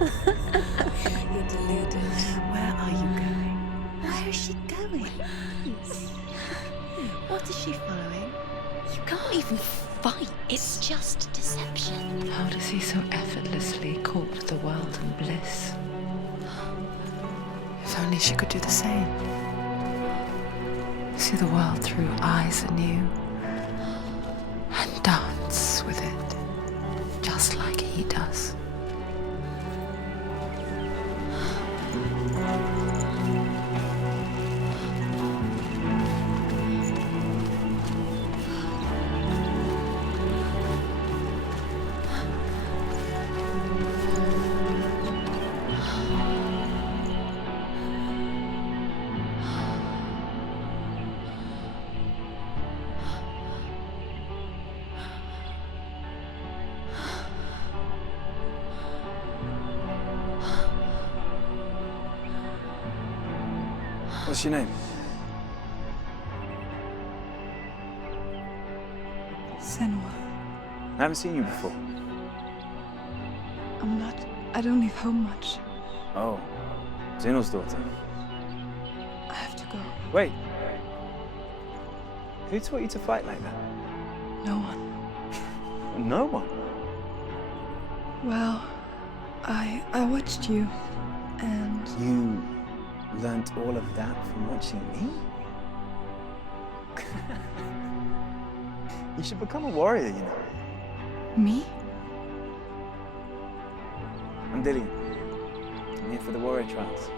You're deluded. Where are you going? Where is she going? What is she following? You can't even fight. It's just deception. How does he so effortlessly court the world and bliss? If only she could do the same. See the world through eyes anew and dance with it, just like he does. What's your name? Senua. I haven't seen you before. I don't leave home much. Oh, Zeno's daughter. I have to go. Wait. Who taught you to fight like that? No one. No one? Well, I watched you, and You learnt all of that from watching me? You should become a warrior, you know. me? I'm Dillian. I'm here for the warrior trials.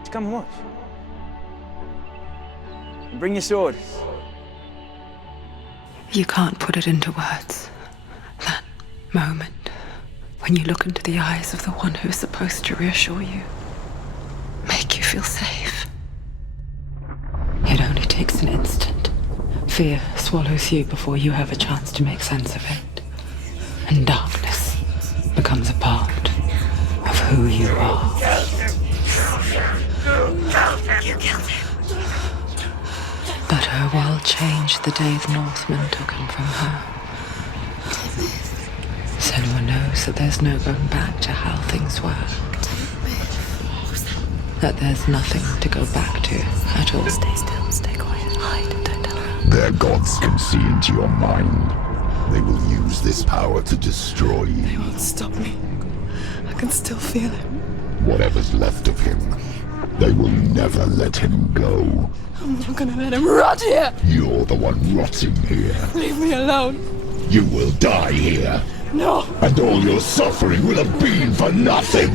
Just come and watch. And bring your sword. You can't put it into words. That moment when you look into the eyes of the one who's supposed to reassure you, make you feel safe. It only takes an instant. Fear swallows you before you have a chance to make sense of it. And darkness becomes a part of who you are. You killed him. But her world changed the day the Northmen took him from her. Senua knows that there's no going back to how things were. That there's nothing to go back to at all. Stay still, stay quiet, hide, don't tell her. Their gods can see into your mind. They will use this power to destroy They you. won't stop me. I can still feel it. Whatever's left of him, they will never let him go. I'm not gonna let him rot here. You're the one rotting here. Leave me alone. You will die here. No. And all your suffering will have been for nothing.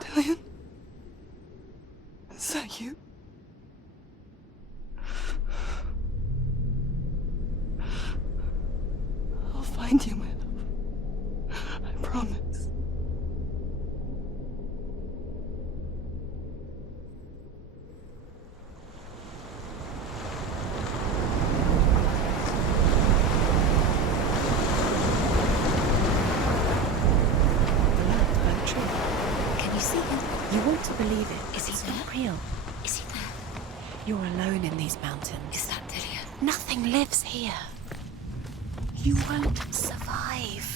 Dillian? Is that you? I'll find you, my love. I promise. Can you see him? You want to believe it. Is he It's there? not real. Is he there? You're alone in these mountains. Is that Dillian? Nothing lives here. You won't survive.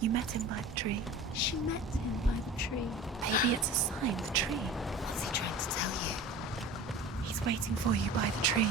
You met him by the tree. She met him by the tree. Maybe it's a sign, the tree. What's he trying to tell you? He's waiting for you by the tree.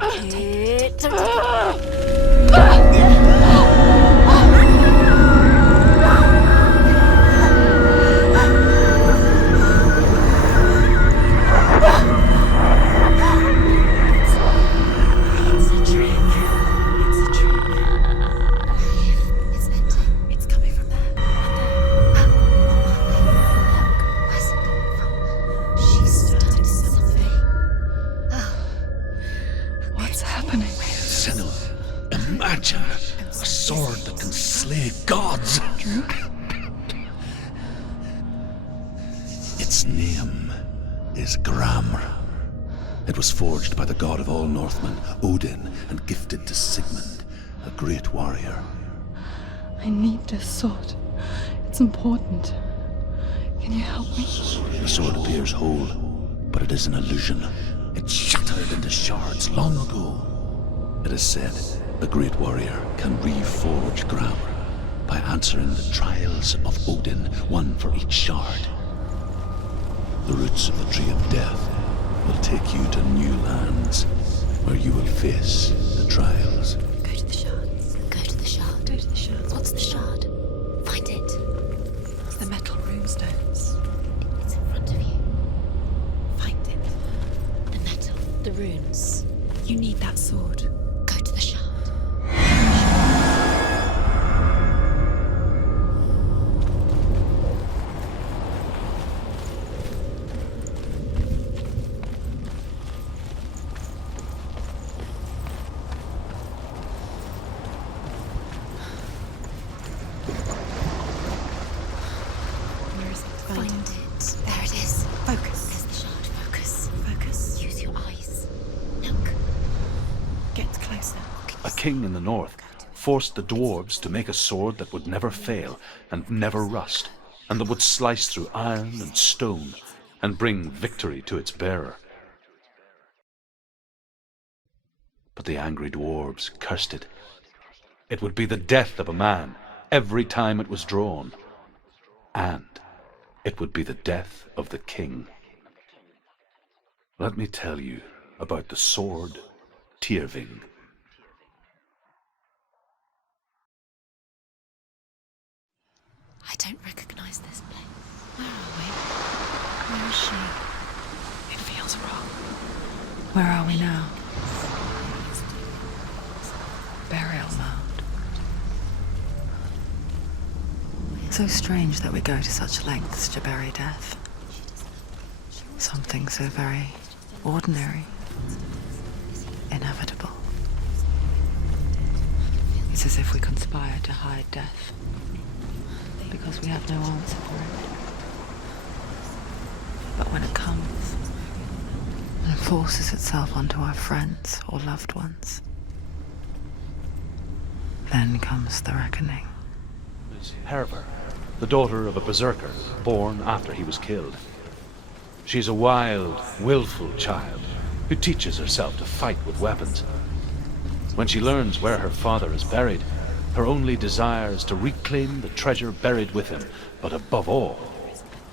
Don't take It's a trick. It's a trick. It's ending. It's coming from there. Where's it coming from? She's done something. What's happening? Senua, imagine a sword that can slay gods. Drew? Its name is Gramr. It was forged by the god of all Northmen, Odin, and gifted to Sigmund, a great warrior. I need this sword. It's important. Can you help me? The sword appears whole, but it is an illusion. It shattered into shards long ago. It is said a great warrior can reforge Gramr by answering the trials of Odin, one for each shard. The roots of the Tree of Death will take you to new lands where you will face the trials. Go to the shards. Go to the shard. Go to the shards. What's the shard? Find it. It's the metal runestones. It's in front of you. Find it. The metal. The runes. You need that sword. Go to the shard. Where is it? Find it. There it is. Focus. There's the shard. Focus. Focus. Use your eyes. Look. Get closer. A king in the north forced the dwarves to make a sword that would never fail and never rust, and that would slice through iron and stone and bring victory to its bearer. But the angry dwarves cursed it. It would be the death of a man every time it was drawn, and it would be the death of the king. Let me tell you about the sword Tyrving. I don't recognize this place. Where are we? Where is she? It feels wrong. Where are we now? Burial mound. So strange that we go to such lengths to bury death. Something so very ordinary, inevitable. It's as if we conspire to hide death, because we have no answer for it. But when it comes and forces itself onto our friends or loved ones, then comes the reckoning. Herver, the daughter of a berserker, born after he was killed. She's a wild, willful child who teaches herself to fight with weapons. When she learns where her father is buried, her only desire is to reclaim the treasure buried with him, but above all,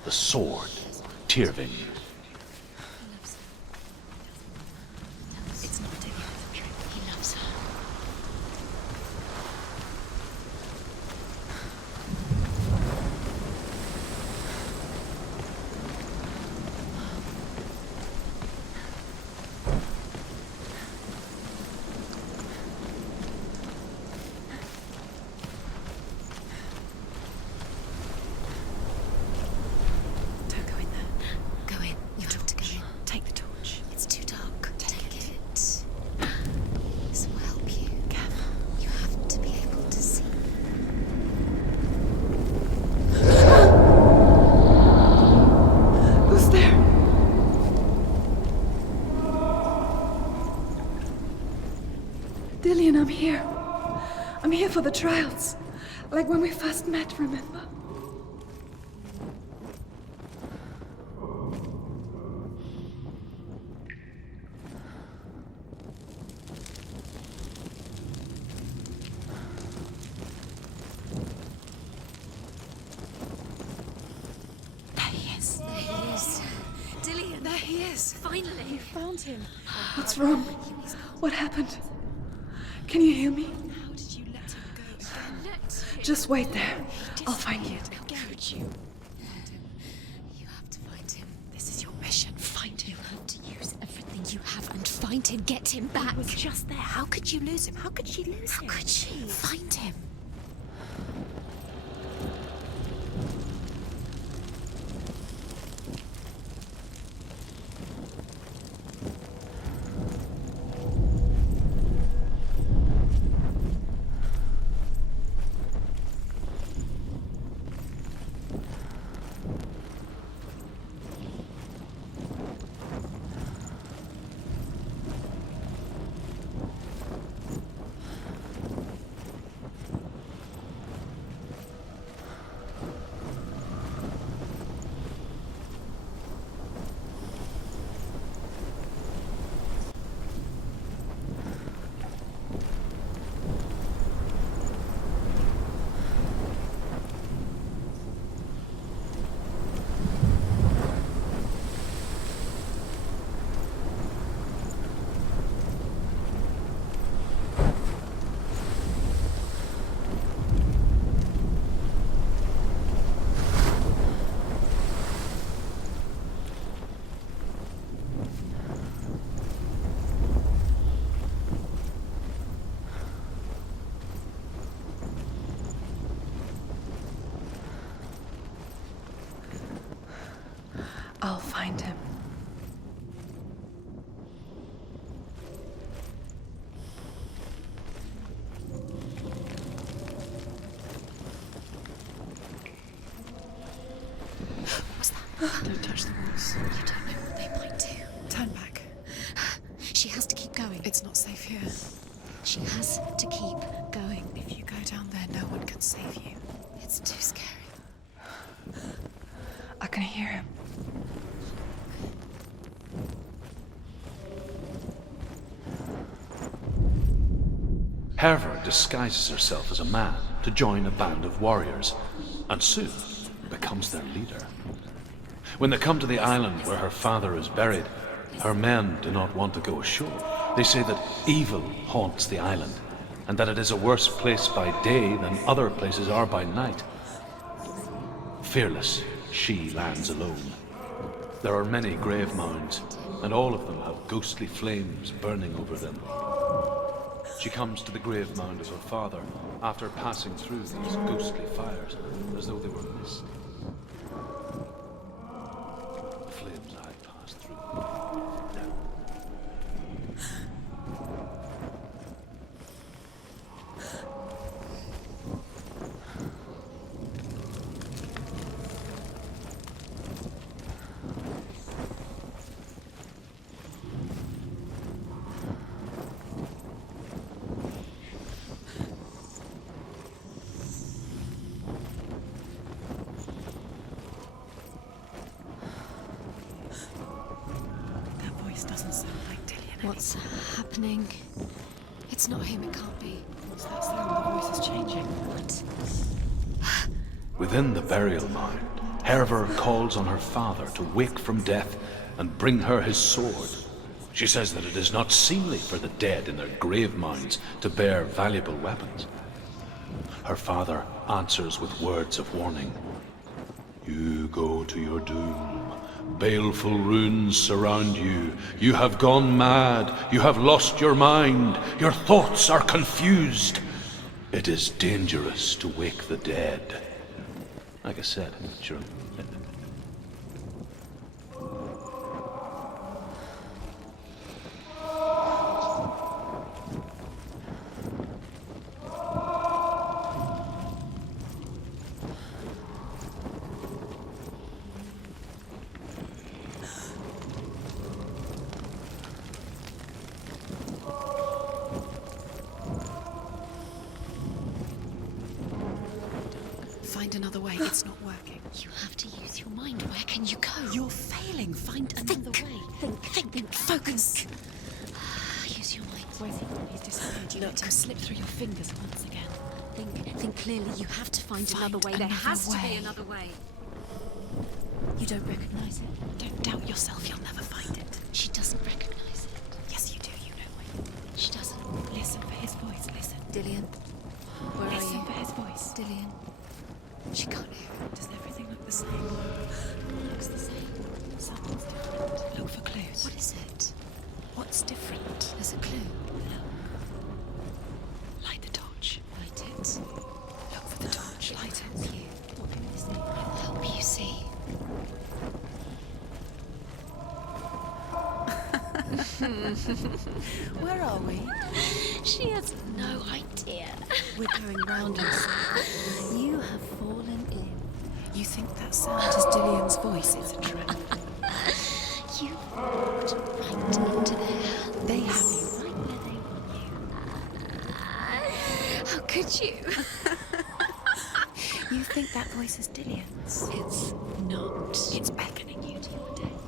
the sword, Tyrving. It's not taking the trick. He loves her. Don't go in there. Go in. You have to go in. Take the torch. It's too dark. Take it. This will help you. Careful. You have to be able to see. Who's there? Dillian, I'm here. I'm here for the trials. Like when we first met, remember? There he is. There he is. Dillian. There he is. Finally. You found him. What's wrong? He's gone. What happened? Can you hear me? How did you let him go again? Just wait there. I'll find you. Encourage you. You have to find him. This is your mission. Find him. You have to use everything you have and find him, get him back. He was just there. How could you lose him? How could she lose him? How could she? Find him. I'll find him. What's that? Don't touch the walls. You don't know what they might do. Turn back. She has to keep going. It's not safe here. She has to keep going. If you go down there, no one can save you. It's too scary. I can hear him. Herver disguises herself as a man to join a band of warriors, and soon becomes their leader. When they come to the island where her father is buried, her men do not want to go ashore. They say that evil haunts the island, and that it is a worse place by day than other places are by night. Fearless, she lands alone. There are many grave mounds, and all of them have ghostly flames burning over them. She comes to the grave mound of her father after passing through these ghostly fires, as though they were mist. The flames I passed through. Down. Doesn't sound like Dillian. What's happening? It's not him, it can't be. What's that sound? The voice is changing. What? Within the burial mound, Herver calls on her father to wake from death and bring her his sword. She says that it is not seemly for the dead in their grave mounds to bear valuable weapons. Her father answers with words of warning. You go to your doom. Baleful runes surround you. You have gone mad. You have lost your mind. Your thoughts are confused. It is dangerous to wake the dead. Like I said, sure. Find another way. It's not working. You have to use your mind. Where can you go? You're failing. Find another way. Think. Focus. Use your mind. Where's he gone? He's disappeared. You let him slip through your fingers once again. Think clearly. You have to find another way. There another has to way. be another way. You don't recognize it? Don't doubt yourself. You'll never find it. She doesn't recognize it. Yes, you do. You know it. voice. Listen. Dillian, where Listen are for you? his voice. Dillian. She can't hear. Does everything look the same? Looks the same. Something's different. Look for clues. What is it? What's different? There's a clue. Light the torch. Light it. Look for the torch. Light it. Help you. I'll help you see. Where are we? She has no idea. We're going round in circles. You have fallen in. You think that sound is Dillian's voice? It's a trap. You walked right into their hands. They have you right where they want you. How could you? You think that voice is Dillian's? It's not. It's beckoning you to your death.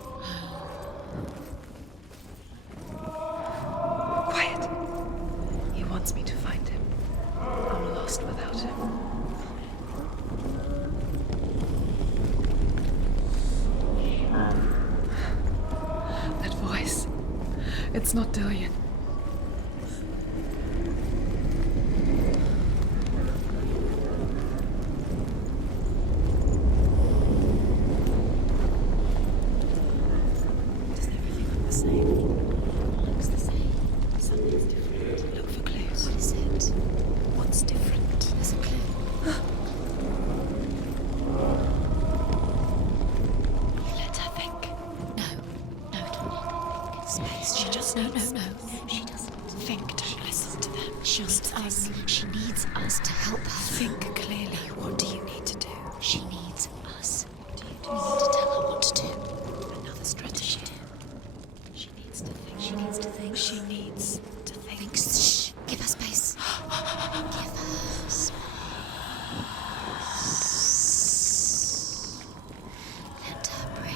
Quiet. He wants me to find him. I'm lost without him. That voice. It's not Dillian. Does everything look the same? Looks the same. Something's different. Look for clues. What is it? What's different? There's a clue. You let her think. No, don't let her think. Space. She just No, needs... no, she doesn't. Think, don't listen to them. She needs us. She needs us to help her. Think clearly. What do you need to do? She needs us. What do you do? We need to tell her what to do. Another strategy. She needs to think. She needs to think. She needs to think. Think. Shh. Give her space. Give her space. Let her breathe.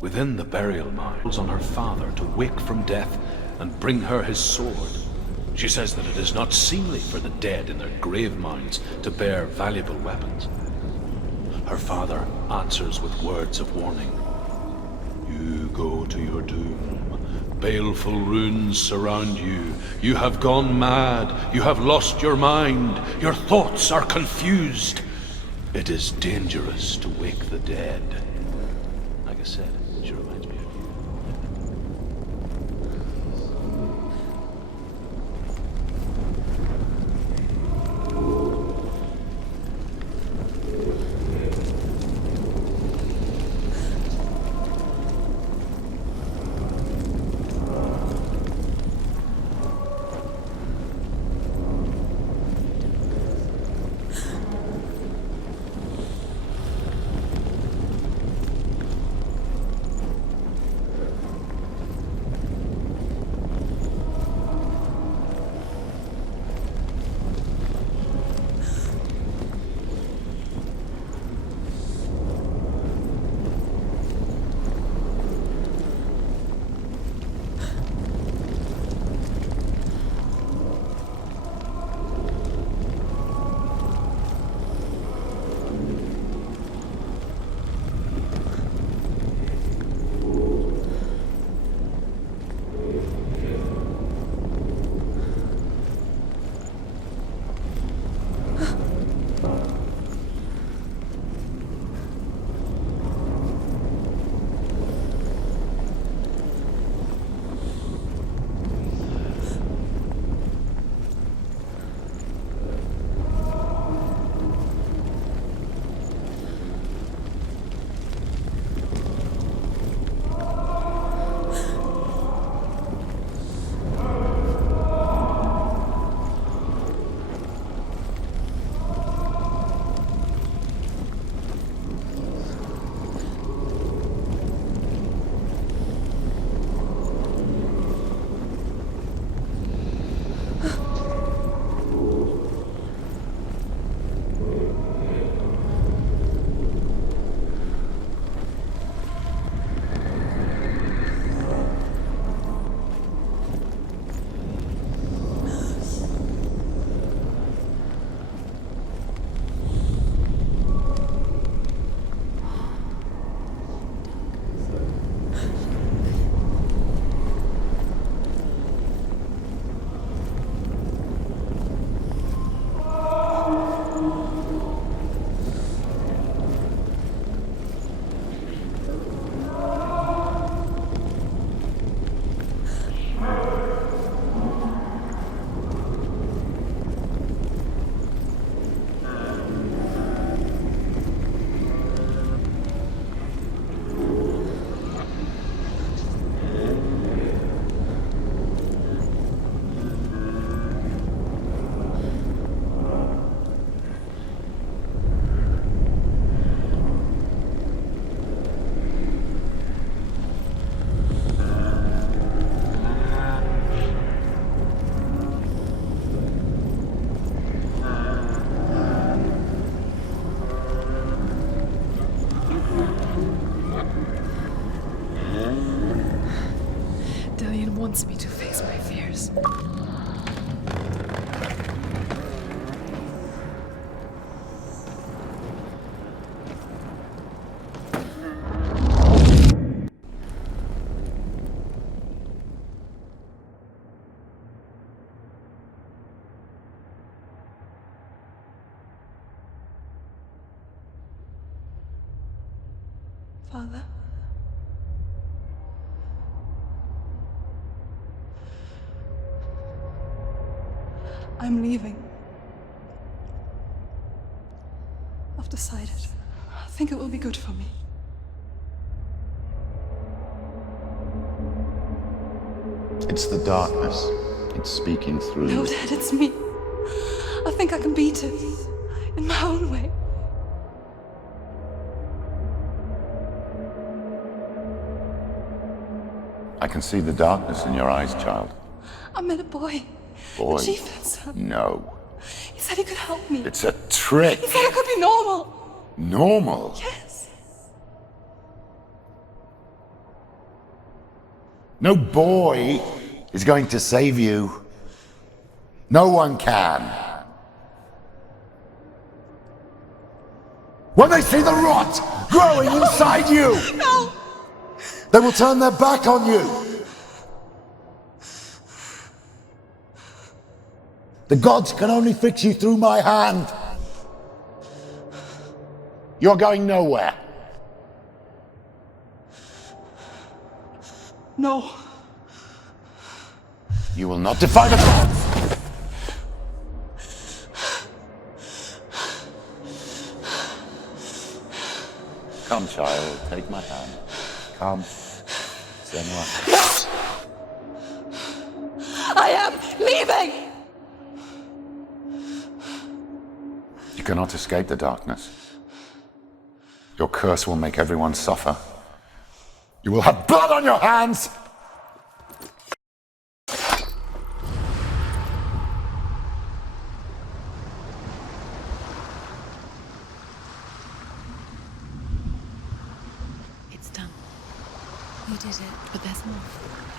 Within the burial mound, calls on her father to wake from death and bring her his sword. She says that it is not seemly for the dead in their grave mounds to bear valuable weapons. Her father answers with words of warning. You go to your doom. Baleful runes surround you. You have gone mad. You have lost your mind. Your thoughts are confused. It is dangerous to wake the dead. Like I said, she reminds me of you. wants me to face my fears. Father? I'm leaving. I've decided. I think it will be good for me. It's the darkness. It's speaking through No, you. Dad, it's me. I think I can beat it. In my own way. I can see the darkness in your eyes, child. I met a boy. Boy. The chief said No. He said he could help me. It's a trick. He said I could be normal. Normal. Yes. No boy is going to save you. No one can. When they see the rot growing inside you, No! they will turn their back on you. The gods can only fix you through my hand. You're going nowhere. No. You will not defy the gods. Come, child, take my hand. Come. Senua. I am leaving! You cannot escape the darkness. Your curse will make everyone suffer. You will have blood on your hands! It's done. You did it, but there's more.